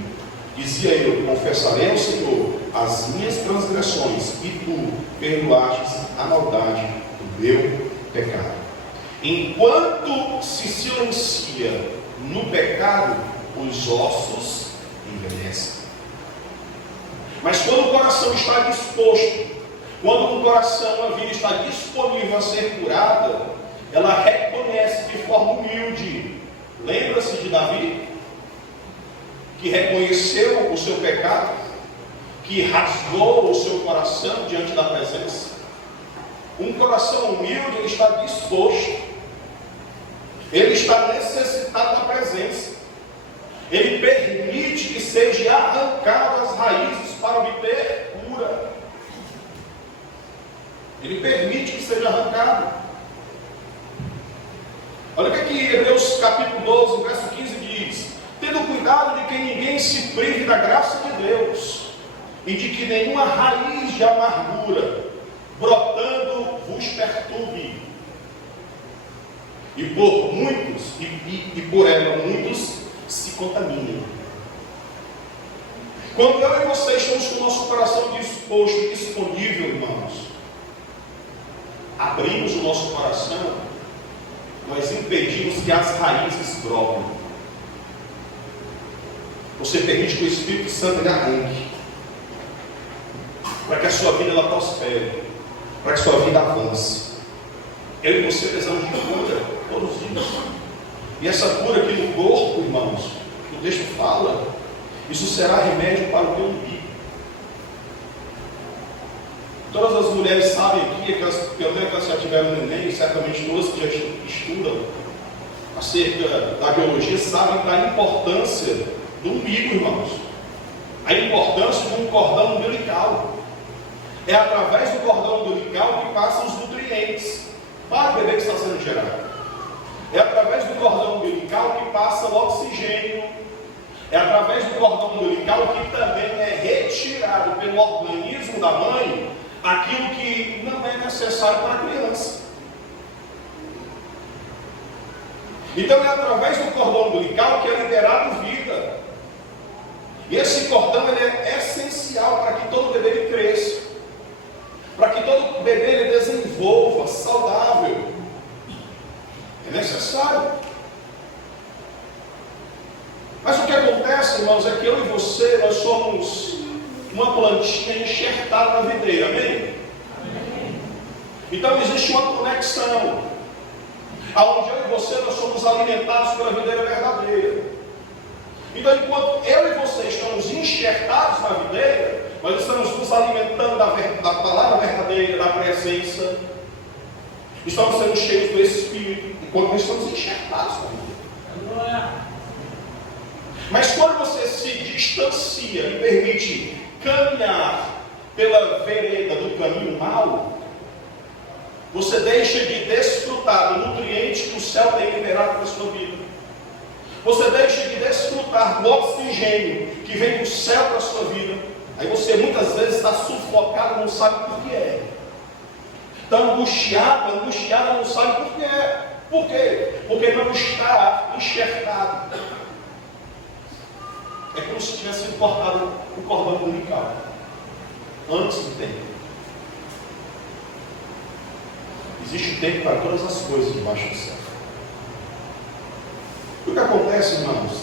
Dizia eu: confessarei ao Senhor as minhas transgressões, e tu perdoastes a maldade do meu pecado. Enquanto se silencia no pecado, os ossos envelhecem. Mas quando o coração está disposto, quando o coração, a vida está disponível a ser curada, ela reconhece de forma humilde. Lembra-se de Davi, que reconheceu o seu pecado, que rasgou o seu coração diante da presença. Um coração humilde, ele está disposto, ele está necessitado da presença, ele permite que seja arrancado as raízes para obter cura, ele permite que seja arrancado. Olha o que aqui Hebreus capítulo 12, verso 15 diz: tendo cuidado de que ninguém se prive da graça de Deus, e de que nenhuma raiz de amargura brotando vos perturbe, e por muitos, e por ela muitos se contaminem. Quando eu e você estamos com o nosso coração disposto e disponível, irmãos, abrimos o nosso coração, nós impedimos que as raízes brotem. Você permite que o Espírito Santo lhe arranque, para que a sua vida ela prospere, para que a sua vida avance. Eu e você precisamos de cura todos os dias. E essa cura aqui no corpo, irmãos, que o texto fala, isso será remédio para o teu umbigo. Todas as mulheres sabem aqui, pelo menos que elas já tiveram neném, certamente todas que já estudam acerca da biologia, sabem da importância do umbigo, irmãos. A importância de um cordão umbilical. É através do cordão umbilical que passam os nutrientes para o bebê que está sendo gerado. É através do cordão umbilical que passa o oxigênio. É através do cordão umbilical que também é retirado pelo organismo da mãe aquilo que não é necessário para a criança. Então é através do cordão umbilical que é liberado vida. E esse cordão ele é essencial para que todo bebê ele cresça, para que todo bebê ele desenvolva saudável. É necessário. Mas o que acontece, irmãos, é que eu e você, nós somos uma plantinha enxertada na videira, amém? Amém. Então existe uma conexão, aonde eu e você, nós somos alimentados pela videira verdadeira. Então enquanto eu e você estamos enxertados na videira, nós estamos nos alimentando da palavra verdadeira, da presença, estamos sendo cheios do Espírito, enquanto nós estamos enxertados na videira. Mas quando você se distancia e permite caminhar pela vereda do caminho mau, você deixa de desfrutar do nutriente que o céu tem liberado para a sua vida. Você deixa de desfrutar do oxigênio que vem do céu para a sua vida. Aí você muitas vezes está sufocado, não sabe por que é. Está angustiado, não sabe por que é. Por quê? Porque não está enxertado. É como se tivesse sido cortado o cordão umbilical antes do tempo. Existe tempo para todas as coisas debaixo do céu. O que acontece, irmãos?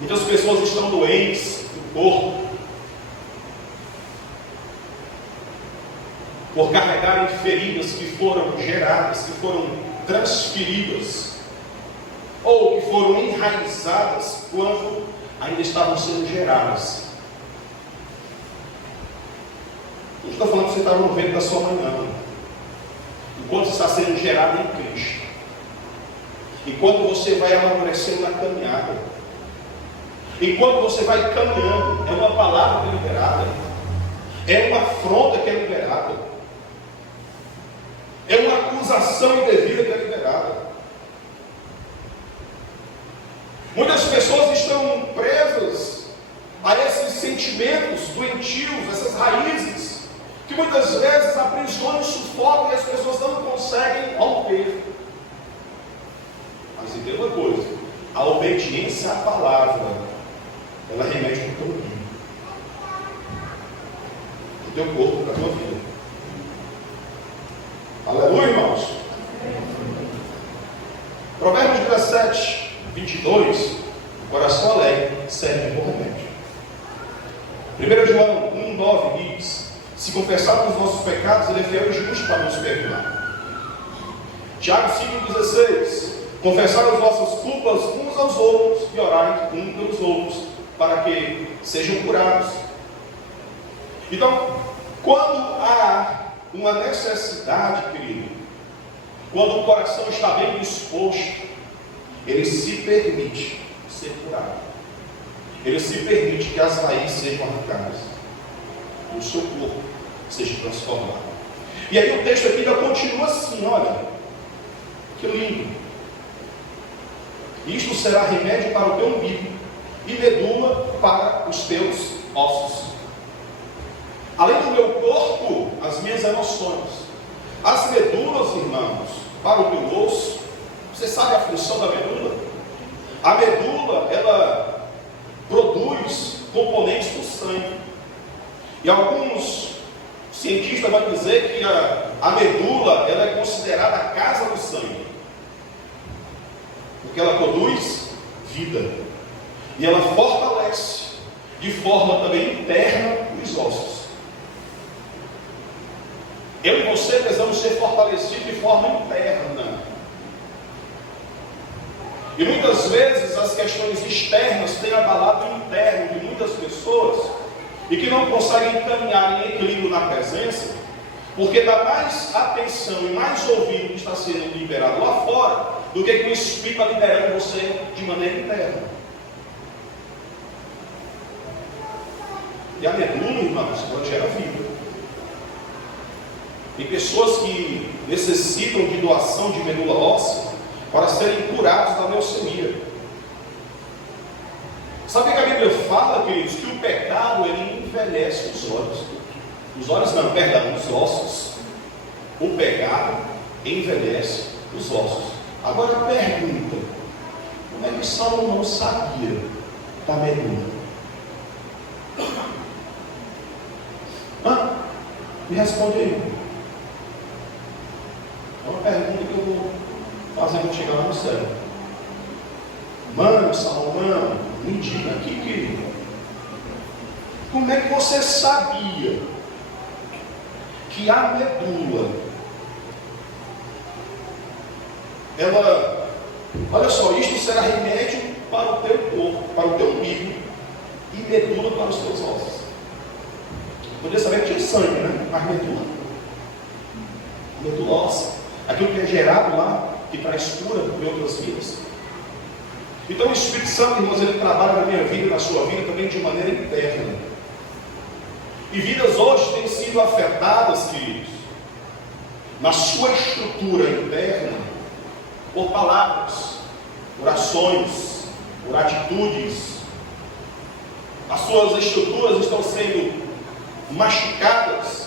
Muitas pessoas estão doentes no corpo por carregarem feridas que foram geradas, que foram transferidas, ou que foram enraizadas quando ainda estavam sendo geradas. Eu estou falando que você estava no ventre da sua mãe, não. Enquanto está sendo gerado em Cristo. Enquanto você vai amadurecendo na caminhada. Enquanto você vai caminhando, é uma palavra que é liberada. É uma afronta que é liberada. É uma acusação indevida que é liberada. Muitas pessoas estão presas a esses sentimentos doentios, essas raízes, que muitas vezes aprisionam e sufocam e as pessoas não conseguem romper. Mas entenda uma coisa: a obediência à palavra, ela remete para o teu corpo, para o teu corpo, para a tua vida. Aleluia, irmãos. Provérbios 17, 22, o coração alegre serve de bom remédio. 1 João 1, 9 diz: se confessarmos os nossos pecados, ele é fiel e justo para nos perdoar. Tiago 5,16: confessar as vossas culpas uns aos outros e orar uns pelos outros, para que sejam curados. Então, quando há uma necessidade, querido, quando o coração está bem disposto, ele se permite ser curado. Ele se permite que as raízes sejam arrancadas, e o seu corpo seja transformado. E aí o texto aqui ainda continua assim, olha, que lindo. Isto será remédio para o teu umbigo e medula para os teus ossos. Além do meu corpo, as minhas emoções. As medulas, irmãos, para o teu osso. Você sabe a função da medula? A medula, ela produz componentes do sangue. E alguns cientistas vão dizer que a medula, ela é considerada a casa do sangue. Porque ela produz vida. E ela fortalece de forma também interna os ossos. Eu e você precisamos ser fortalecidos de forma interna. E muitas vezes as questões externas têm abalado o interno de muitas pessoas e que não conseguem caminhar em equilíbrio na presença, porque dá mais atenção e mais ouvido que está sendo liberado lá fora do que o Espírito está liberando você de maneira interna. E a medula, irmãos, ela gera vida. Tem pessoas que necessitam de doação de medula óssea para serem curados da leucemia. Sabe que a Bíblia fala, queridos, que o pecado ele envelhece os olhos. Os olhos não, perdão, os ossos. O pecado envelhece os ossos. Agora a pergunta: como é que Salomão sabia da medula? Me responde aí. É uma pergunta que eu vou fazer quando chegar lá no céu. Mano, Salomão, me diga aqui, querido. Como é que você sabia que a medula, ela, olha só, isto será remédio para o teu corpo, para o teu umbigo, e medula para os teus ossos. Poderia saber que tinha sangue, né? Mas medula óssea. Aquilo que é gerado lá, que traz cura em outras vidas. Então o Espírito Santo, irmãos, ele trabalha na minha vida e na sua vida também de maneira interna. E vidas hoje têm sido afetadas, queridos, na sua estrutura interna, por palavras, por ações, por atitudes. As suas estruturas estão sendo machucadas.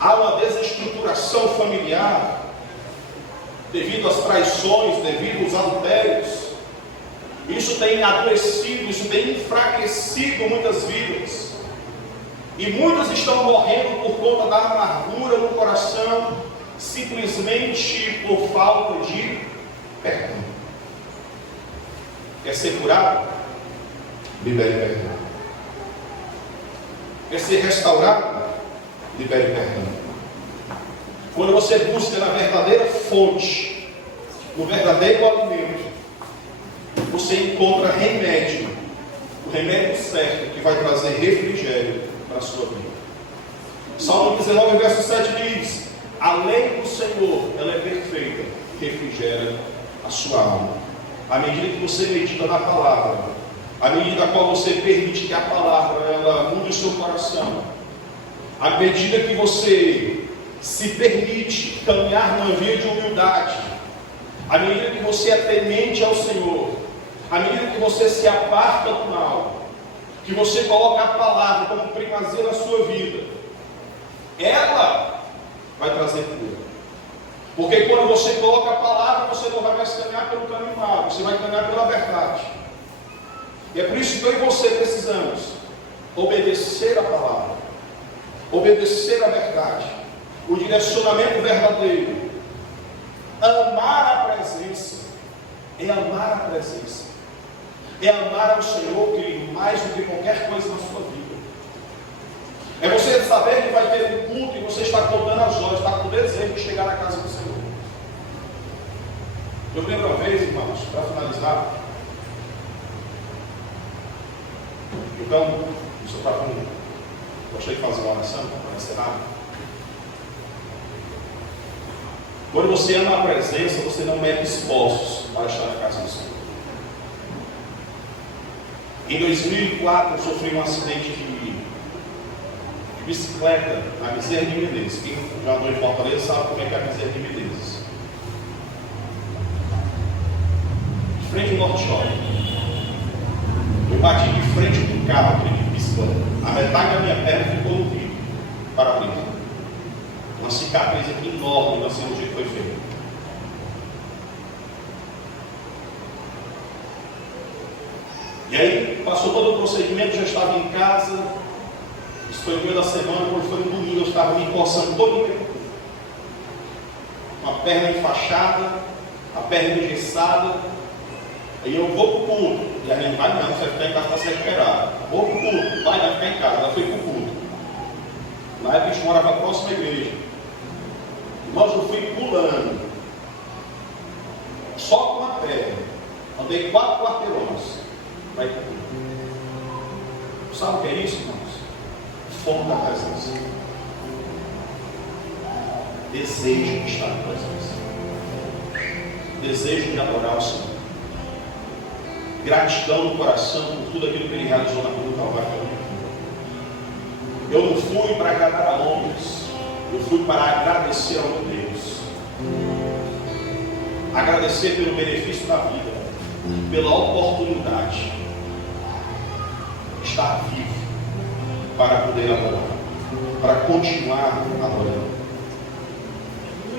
Há uma desestruturação familiar devido às traições, devido aos adultérios. Isso tem adoecido, isso tem enfraquecido muitas vidas. E muitas estão morrendo por conta da amargura no coração, simplesmente por falta de perdão. Quer ser curado? Libere perdão. Quer ser restaurado? Libere perdão. Quando você busca na verdadeira fonte, no verdadeiro alimento, você encontra remédio, o remédio certo que vai trazer refrigério para a sua vida. Salmo 19, verso 7 diz: a lei do Senhor, ela é perfeita, refrigera a sua alma. À medida que você medita na palavra, à medida qual você permite que a palavra ela mude o seu coração, à medida que você se permite caminhar numa via de humildade, à medida que você é temente ao Senhor, à medida que você se aparta do mal, que você coloca a palavra como primazia na sua vida, ela vai trazer cura. Porque quando você coloca a palavra, você não vai mais caminhar pelo caminho mau, você vai caminhar pela verdade. E é por isso que eu e você precisamos obedecer a palavra, obedecer a verdade, o direcionamento verdadeiro. Amar a presença é amar a presença, é amar ao Senhor, querido, mais do que qualquer coisa na sua vida. É você saber que vai ter um culto e você está contando as horas, está com desejo de chegar na casa do Senhor. Eu lembro uma vez, irmãos, para finalizar, então, o senhor está com. Gostei de fazer uma oração para encerrar. Quando você ama a presença, você não mete esforços para estar na casa do Senhor. Em 2004, eu sofri um acidente de bicicleta na Bezerra de Menezes. Quem já andou em Fortaleza sabe como é que é a Bezerra de Menezes. De frente ao Norte Shopping. Eu bati de frente do carro, aquele de bicicleta. A metade da minha perna ficou no vidro, para-brisa. Uma cicatriz aqui enorme na cirurgia que foi feita. E aí, passou todo o procedimento, já estava em casa. Isso foi no meio da semana, quando foi no domingo, eu estava me coçando todo o tempo. Com a perna enfaixada, a perna engessada. Aí eu vou para o culto. E a gente vai, não, você vai ficar em casa para ser esperado. Vou para o culto, vai ficar em casa. Ela foi para o culto. Na época a gente morava próximo à igreja. Irmãos, eu fui pulando. Só com a perna. Andei 4 quarteirões. Vai para o culto. Sabe o que é isso, irmãos? Fome da presença. Desejo de estar na presença. Desejo de adorar o Senhor. gratidão no coração por tudo aquilo que Ele realizou na cruz do Calvário pela minha vida. Eu não fui para agradar a homens, eu fui para agradecer ao meu Deus. Agradecer pelo benefício da vida, pela oportunidade de estar vivo para poder adorar, para continuar adorando.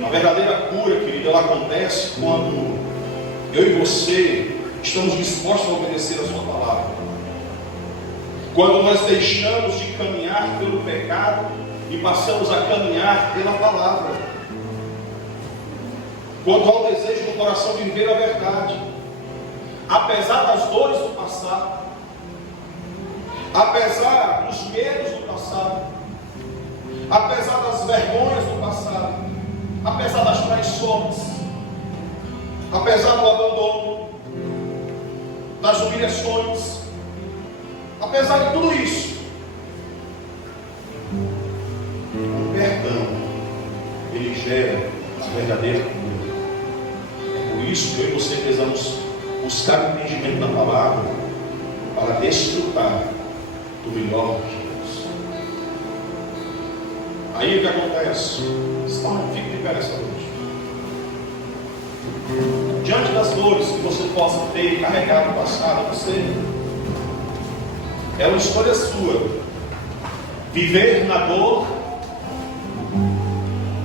A verdadeira cura, querido, ela acontece quando eu e você estamos dispostos a obedecer a sua palavra. Quando nós deixamos de caminhar pelo pecado e passamos a caminhar pela palavra. Quando há o desejo do coração de viver a verdade, apesar das dores do passado, apesar dos medos do passado, apesar das vergonhas do passado, apesar das traições, apesar do abandono, das humilhações, apesar de tudo isso, o perdão, ele gera a verdadeira cura. É por isso que eu e você precisamos buscar o entendimento da palavra para desfrutar do melhor de Deus. Aí o que acontece? Fique de pé nessa noite. Diante das dores que você possa ter carregado no passado, é uma escolha sua. Viver na dor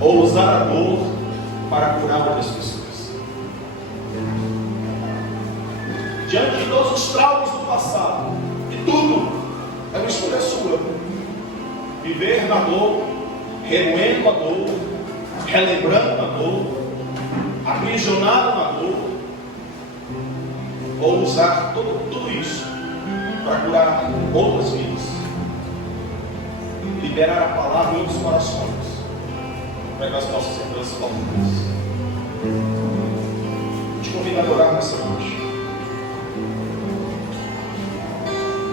ou usar a dor para curar outras pessoas. Diante de todos os traumas do passado, de tudo, é uma escolha sua. Viver na dor, remoendo a dor, relembrando a dor, aprisionado na dor, ou usar tudo isso para curar outras vidas, liberar a palavra em outros corações, para que as nossas ser transformadas. Te convido a adorar nessa noite.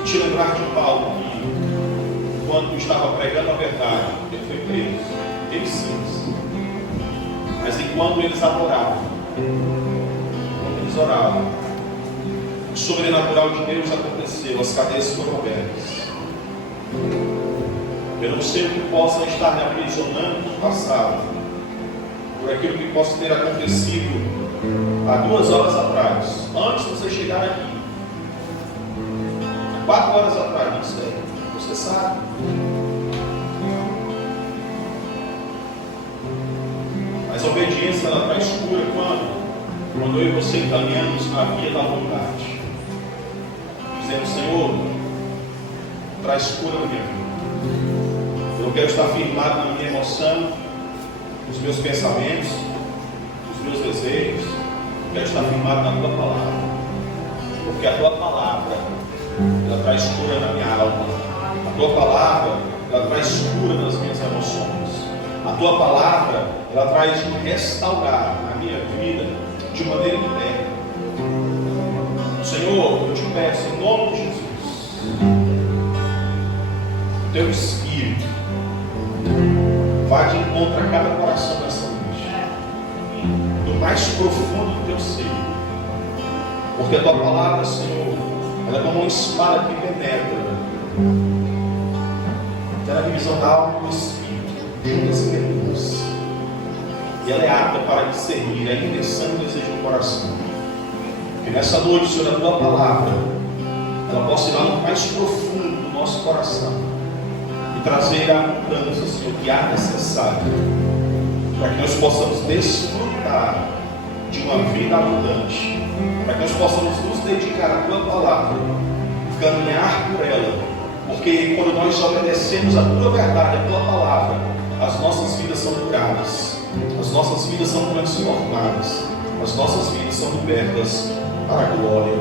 Te lembrar de Paulo, que quando estava pregando a verdade, ele foi preso, ele sim. Mas enquanto eles adoravam, quando eles oravam, o sobrenatural de Deus aconteceu, as cadeias foram abertas. Eu não sei o que possa estar me aprisionando no passado, por aquilo que possa ter acontecido há 2 horas atrás, antes de você chegar aqui. 4 horas atrás, não sei, você sabe. Mas a obediência ela traz cura quando eu e você caminhamos na via da vontade, dizendo: Senhor, traz cura na minha vida. Eu quero estar firmado na minha emoção, nos meus pensamentos, nos meus desejos. Eu quero estar firmado na tua palavra, porque a tua palavra ela traz cura na minha alma. A tua palavra ela traz cura nas minhas emoções. A tua palavra ela traz restaurar na minha vida de maneira interna. Senhor, eu te peço em nome de Jesus, o teu Espírito vá de encontro a cada coração nessa noite, do mais profundo do teu ser, porque a tua palavra, Senhor, ela é como uma espada que penetra até a divisão da alma e do espírito, juntas e medulas, e ela é apta para discernir a intenção e o desejo do coração. Que nessa noite, Senhor, a tua palavra ela possa ir lá no mais profundo do nosso coração e trazer a mudança, Senhor, que há necessário para que nós possamos desfrutar de uma vida abundante, para que nós possamos nos dedicar à tua palavra, caminhar por ela, porque quando nós obedecemos a tua verdade, a tua palavra, as nossas vidas são curadas, as nossas vidas são transformadas, as nossas vidas são libertas para a glória.